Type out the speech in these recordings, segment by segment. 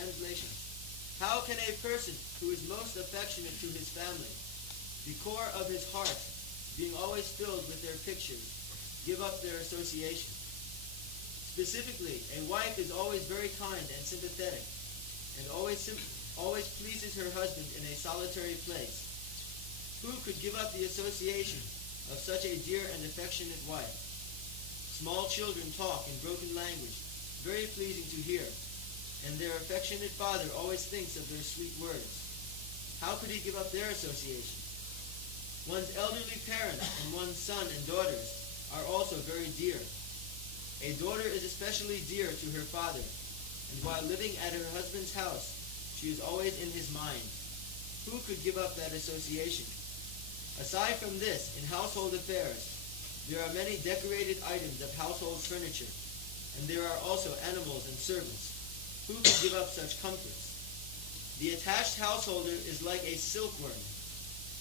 Translation. How can a person who is most affectionate to his family, the core of his heart being always filled with their pictures, give up their association? Specifically, a wife is always very kind and sympathetic, and always pleases her husband in a solitary place. Who could give up the association of such a dear and affectionate wife? Small children talk in broken language, very pleasing to hear, and their affectionate father always thinks of their sweet words. How could he give up their association? One's elderly parents and one's son and daughters are also very dear. A daughter is especially dear to her father, and while living at her husband's house, she is always in his mind. Who could give up that association? Aside from this, in household affairs, there are many decorated items of household furniture, and there are also animals and servants. Who could give up such comforts? The attached householder is like a silkworm,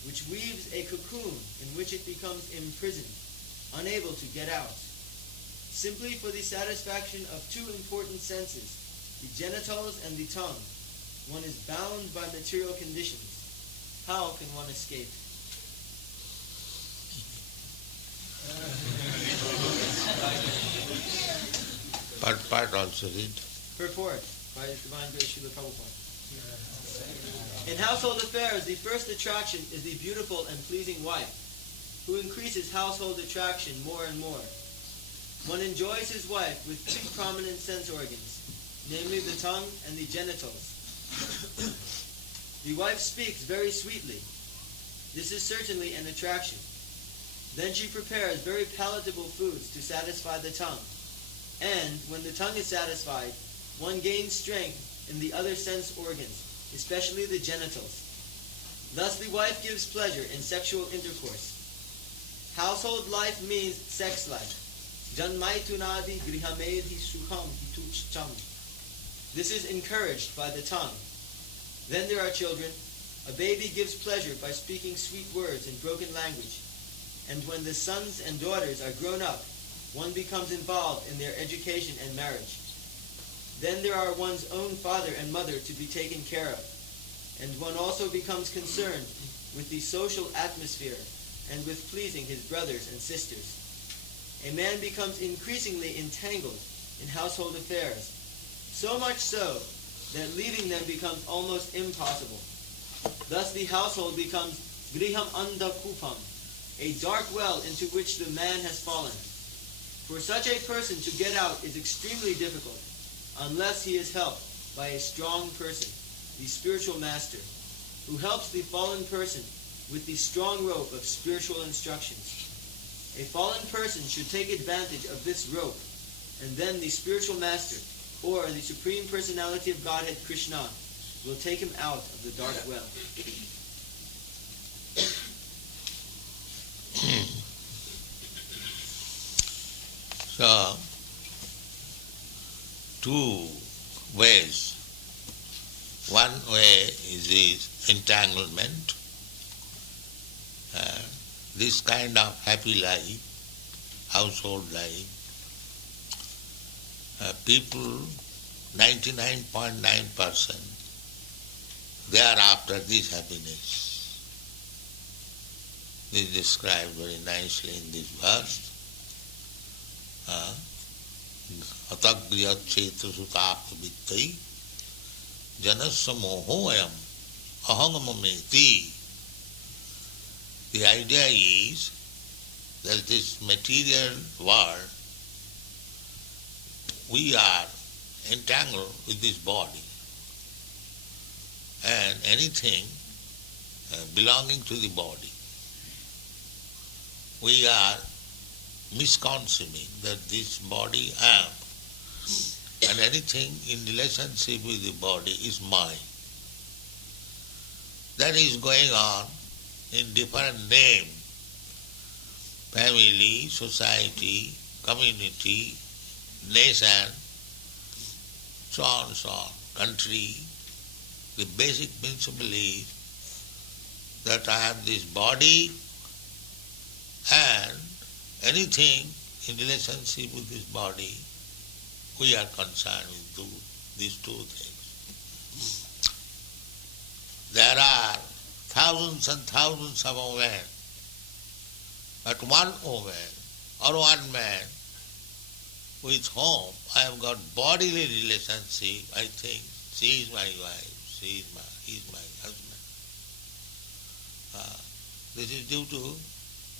which weaves a cocoon in which it becomes imprisoned, unable to get out. Simply for the satisfaction of two important senses, the genitals and the tongue, one is bound by material conditions. How can one escape? Part also read. Purport by His Divine Grace Srila Prabhupada. In household affairs, the first attraction is the beautiful and pleasing wife, who increases household attraction more and more. One enjoys his wife with two prominent sense organs, namely the tongue and the genitals. The wife speaks very sweetly. This is certainly an attraction. Then she prepares very palatable foods to satisfy the tongue. And when the tongue is satisfied, one gains strength in the other sense organs, especially the genitals. Thus the wife gives pleasure in sexual intercourse. Household life means sex life. Janmaitunadi grihamedhi sukham hituchcham. This is encouraged by the tongue. Then there are children. A baby gives pleasure by speaking sweet words in broken language. And when the sons and daughters are grown up, one becomes involved in their education and marriage. Then there are one's own father and mother to be taken care of. And one also becomes concerned with the social atmosphere and with pleasing his brothers and sisters. A man becomes increasingly entangled in household affairs, so much so that leaving them becomes almost impossible. Thus the household becomes griham andakupam, a dark well into which the man has fallen. For such a person to get out is extremely difficult, unless he is helped by a strong person, the spiritual master, who helps the fallen person with the strong rope of spiritual instructions. A fallen person should take advantage of this rope, and then the spiritual master, or the Supreme Personality of Godhead Krishna, will take him out of the dark well. So, two ways. One way is this entanglement. This kind of happy life, household life, people, 99.9%, they are after this happiness. This is described very nicely in this verse. Atagriyat chetra sutapta vittai janasya moho ayam ahangamameti. The idea is that this material world, we are entangled with this body, and anything belonging to the body, we are misconceiving that this body I am, and anything in relationship with the body is mine. That is going on in different name: family, society, community, nation, so on, country. The basic principle is that I have this body, and anything in relationship with this body, we are concerned with these two things. there are thousands and thousands of women, but one woman or one man with whom I have got bodily relationship, I think she is my wife, he is my husband. This is due to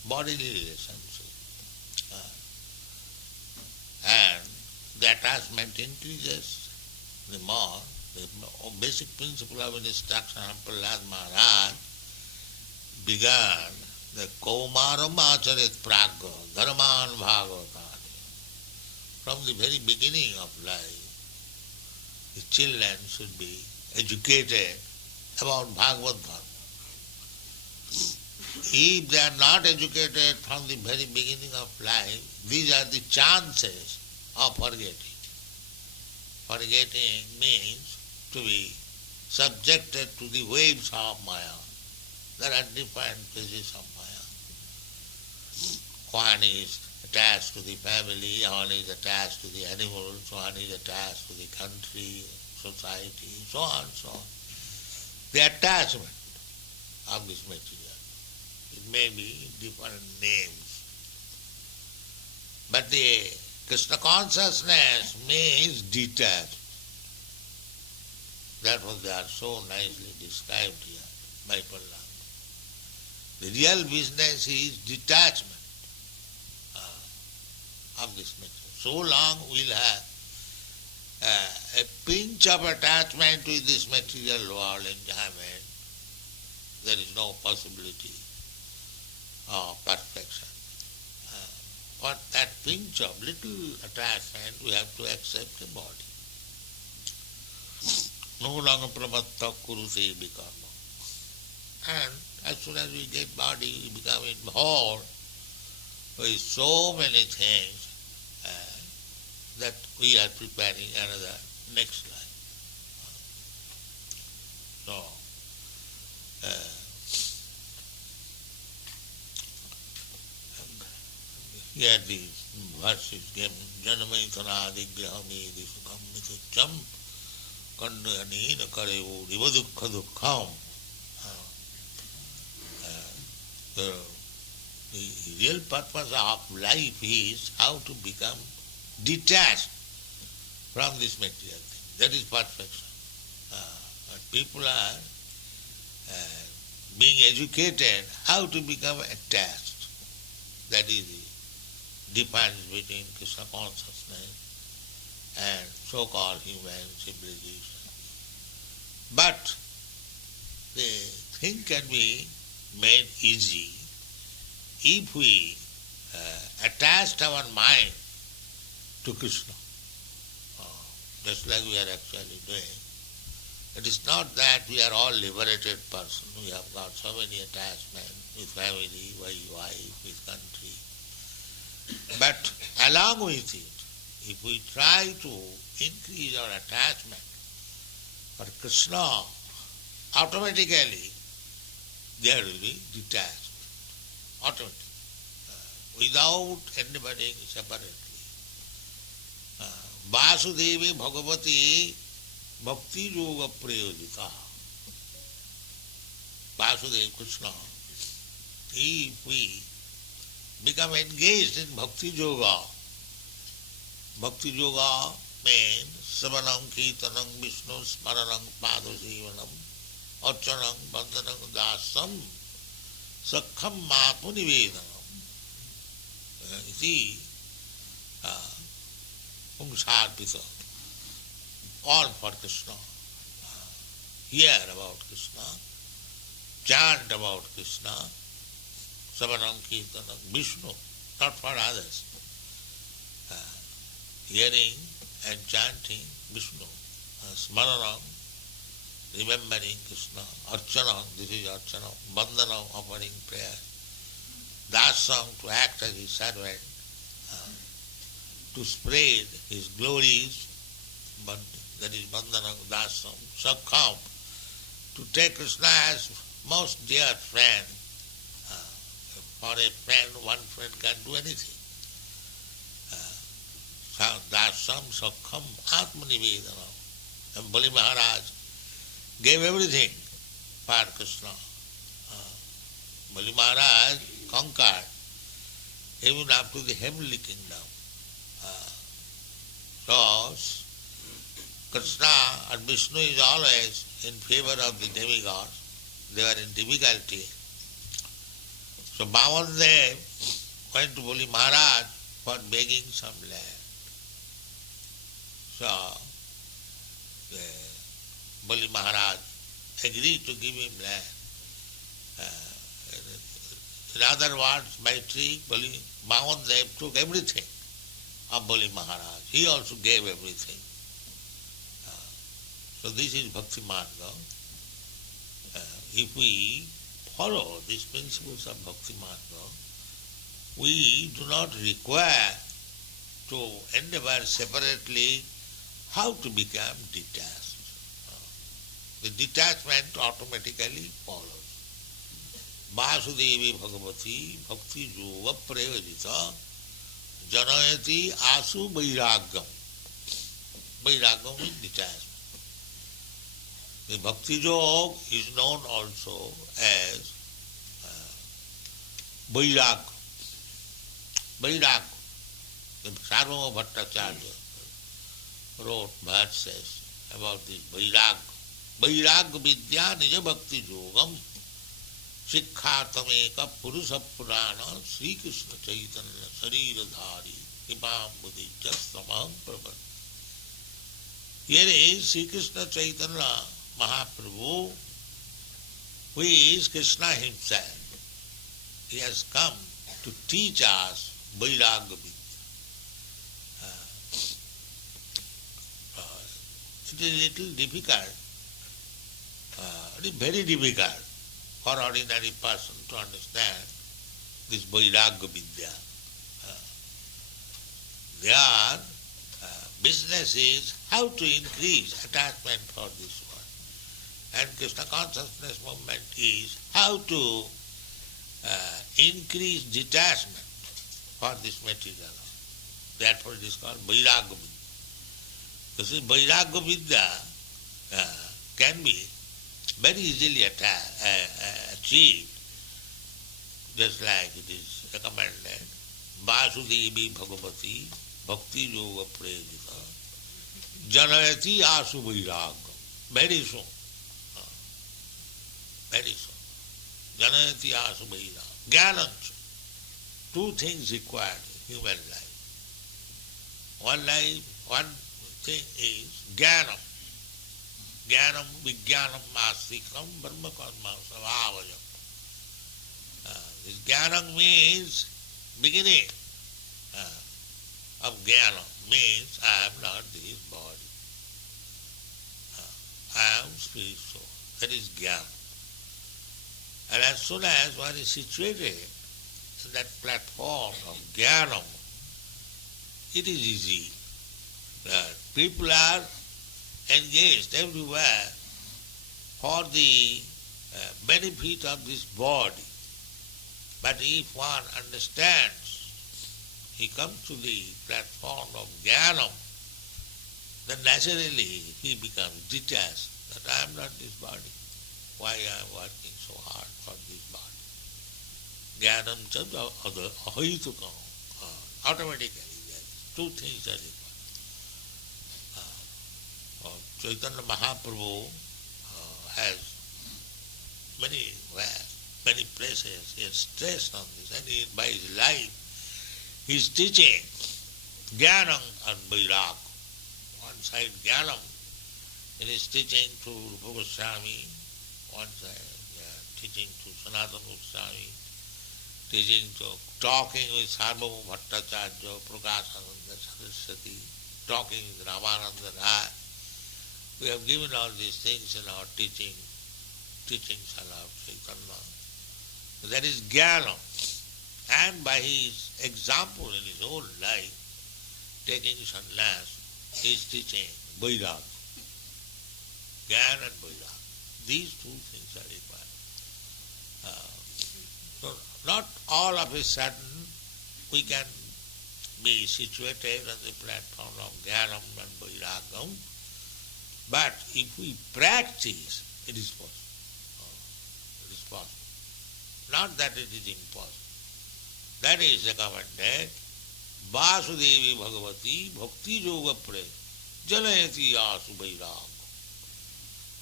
bodily relationship. And the attachment increases the more. The basic principle of instruction of Prahlad Maharaj began the Kaumaram Acharit Pragya Dharman Bhagavatani. From the very beginning of life, the children should be educated about Bhagavad Dharma. If they are not educated from the very beginning of life, these are the chances of forgetting. Forgetting means to be subjected to the waves of Maya. There are different phases of Maya. One is attached to the family, one is attached to the animals, one is attached to the country, society, so on, so on. The attachment of this material. It may be different names. But the Krishna consciousness means detached. That was they are so nicely described here by Prahlad. The real business is detachment of this material. So long we'll have a pinch of attachment with this material world enjoyment, there is no possibility of perfection. For that pinch of little attachment, we have to accept the body. No longer pramatta kurute bikarma. And as soon as we get body, we become involved with so many things that we are preparing another next life. So, here these verses given, Janamaitana Digrahami Sukham Mithacham Kandanina Karevu Rivadukha Dukham. The real purpose of life is how to become detached from this material thing. That is perfection. But people are being educated how to become attached. That is the difference between Krishna consciousness and so-called human civilization. But the thing can be made easy if we attach our mind to Krishna, just like we are actually doing. It is not that we are all liberated persons. We have got so many attachments with family, with wife, with country. But along with it, if we try to increase our attachment for Krishna, automatically there will be detachment, automatically, without anybody separately. Vasudevi Bhagavati bhakti-yoga prayojita. Vasudeva Krishna, if we become engaged in bhakti-yoga means śravaṇaṁ, kīrtanaṁ, viṣṇoḥ, smaraṇaṁ, pādasevanam, archanam, bandhanam, dasam, sakham māpunivedanam. Iti pungsārpita. All for Krishna. Hear about Krishna, chant about Krishna, śravaṇaṁ, kīrtanaṁ, viṣṇoḥ, not for others. Hearing and chanting viṣṇoḥ, smaraṇaṁ, remembering Krishna, archanam, this is archanam, bandhanam, offering prayer, dasam, to act as his servant, to spread his glories, that is bandhanam, dasam, sakham, to take Krishna as most dear friend. For a friend, one friend can do anything. Dasam, sakham, atmanivedanam. And Bali Maharaj gave everything for Krishna. Bali Maharaj conquered even up to the heavenly kingdom. So, Krishna and Vishnu is always in favor of the demigods. They were in difficulty. So Bhavandev went to Bali Maharaj for begging some land. So Bali Maharaj agreed to give him land. In other words, by trick, Bhavandev took everything of Bali Maharaj. He also gave everything. So this is Bhakti Marga. If we follow these principles of Bhakti Marga, we do not require to endeavor separately how to become detached. The detachment automatically follows. Vasudevi Bhagavati Bhakti Yoga Prayojita Janayati Asu Vairagam. Vairagam is detachment. The Bhakti Yoga is known also as Vairagam. Vairagam. The śravaṇaṁ Bhattacharya wrote verses about this Vairagam. Vairagya vidya nija bhakti yogam sikkhatameka purusha purana Sri Krishna Chaitanya Sharidhari Himam Buddhijastamaham Prabhat. Here is Sri Krishna Chaitanya Mahaprabhu, who is Krishna himself. He has come to teach us Vairagya vidya. It is a little difficult, very difficult for ordinary person to understand this Vairagya vidya. Their business is how to increase attachment for this world. And Krishna consciousness movement is how to increase detachment for this material. Therefore it is called Vairagya vidya. This is Vairagya vidya can be very easily achieved, just like it is recommended. Vasudevi Bhagavati Bhakti Yoga Prayojita Janayati Asu Vairagam. Very soon. Very soon. Janayati Asu Vairagam. Jnanam. Two things required in human life. One thing is Jnanam. Jnanam Vijnanam Mastikam Brahma Karma Savavayam. This Jnanam means beginning of Jnanam, means I am not this body. I am spirit soul. That is Jnanam. And as soon as one is situated in that platform of Jnanam, it is easy. People are engaged everywhere for the benefit of this body. But if one understands, he comes to the platform of Jnanam, then naturally he becomes detached, that I am not this body. Why I am working so hard for this body? Jnanam chadha ahaitukam. Automatically there is two things are required. Chaitanya Mahaprabhu has many places he has stressed on this, and by his life he is teaching Jnanam and Vairagya. One side Jnanam, he is teaching to Rupa Goswami, one side teaching to Sanatana Goswami, teaching to talking with śravaṇaṁ Bhattacharya, Prakāśānanda Saraswati, talking with Ramananda Rai. We have given all these things in our teachings of Chaitanya. That is Jnanam. And by his example in his own life, taking sannyas, he is teaching Vairagya. Jnana and Vairagya. These two things are required. So not all of a sudden we can be situated on the platform of Jnanam and Vairagam, but if we practice, it is possible. possible. Not that it is impossible. That is recommended. Vasudevi Bhagavati Bhakti Yoga Pre Janayati Asu Vairag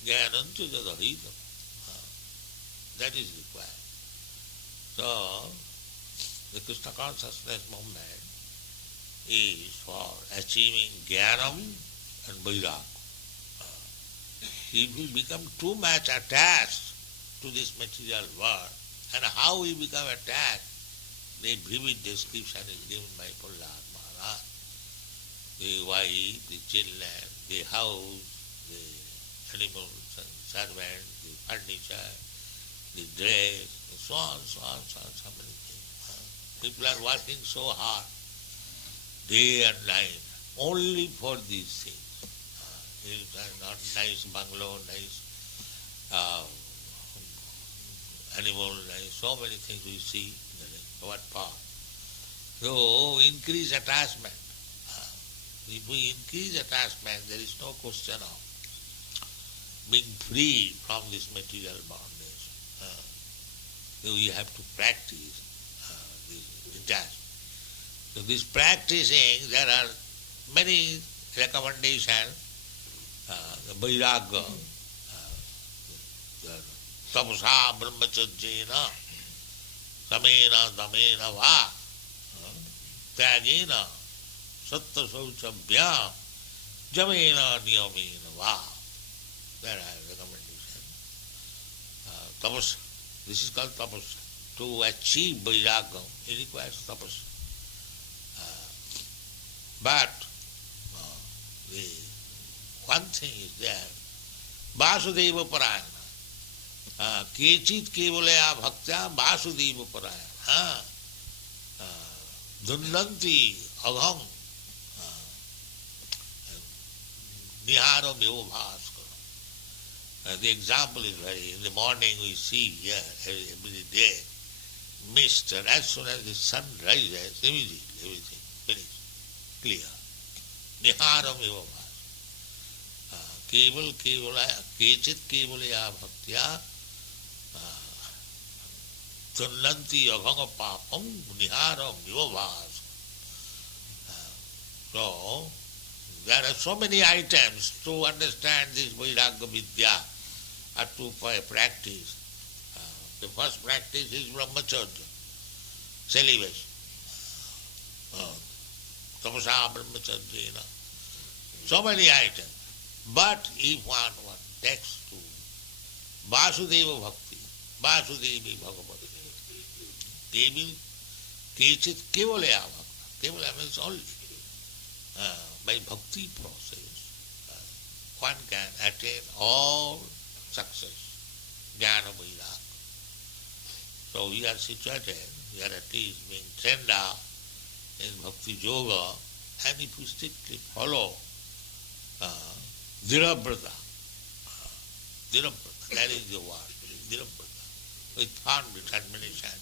Jnanantu Jadahita. That is required. So, the Krishna consciousness movement is for achieving Jnanam and Vairag. If we become too much attached to this material world, and how we become attached, the vivid description is given by Prahlad Maharaj. The wife, the children, the house, the animals and servants, the furniture, the dress, and so on, so many things. People are working so hard, day and night, only for these things. Not nice bungalow, nice animal, nice, so many things we see. What part? So, increase attachment. If we increase attachment, there is no question of being free from this material bondage. So we have to practice this detachment. So this practicing, there are many recommendations. The vairagya, tapasa brahmacharjena, samena damena va, tyagena satta sauchabhya, jamena niyamena va. There are recommendations. Tapas, this is called tapas. To achieve vairagya, it requires tapas. But the one thing is there, Vasudeva Parayana. Kechit kevalaya bhaktya Vasudeva Parayana. Dhundanti agham niharo mevo bhaskara. The example is very, in the morning we see here every day, mist, and as soon as the sun rises, immediately everything finished, clear. Niharo mevo bhaskara. केवल केचित केवलया भक्त्या तुन्नन्ति अभंग पापम निहारम योभास. So, there are so many items to understand this Vairagya Vidya or to practice. The first practice is brahmacharya, celibacy. Tapasa brahmacharya. So many items. But if one takes to Vasudeva Bhakti, Vasudevi Bhagavati, they will teach it kevalaya bhakti. Kevalaya means only. By bhakti process, one can attain all success, jnana vairagya. So we are situated, we are at least being trained up in bhakti yoga, and if we strictly follow Dhirabrata. Dhirabrata, that is the word, Dhirabrata, with firm determination.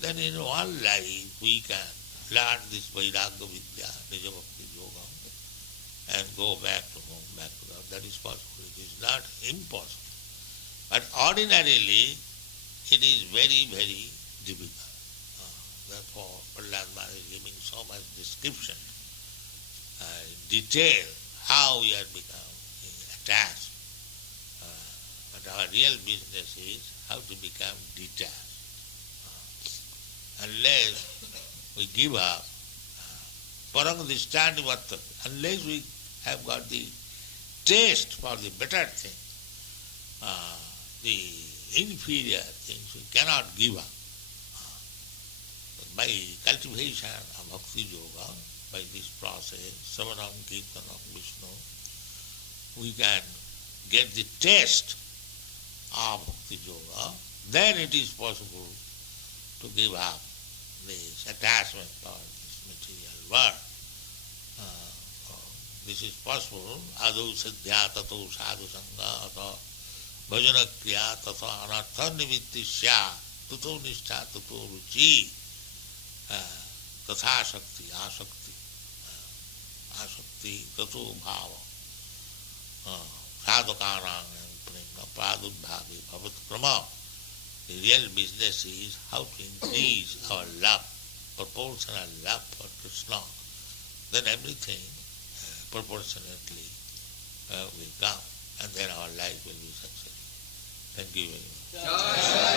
Then in one life we can learn this Vairagya Vidya, Nija Bhakti Yoga, and go back to home, back to God. That is possible. It is not impossible. But ordinarily, it is very, very difficult. Therefore, Prahlad Maharaj is giving so much description, detail, how we are become attached. But our real business is how to become detached. Unless we give up, parang dhisthani vartate, unless we have got the taste for the better thing, the inferior things, we cannot give up. By cultivation of bhakti yoga, by this process, śravaṇaṁ, kīrtanaṁ, viṣṇoḥ, we can get the taste of bhakti yoga, then it is possible to give up this attachment for this material world. This is possible. Adau siddhya tato sadhu sangha atha bhajana kriya tatha anartha nimittisya tato nishtha tato ruchi tatha shakti asakti tato bhava sadhukanam prema pradudbhavi bhavat krama The real business is how to increase our love, proportional love for Krishna. Then everything proportionately will come, and then our life will be successful. Thank you very much.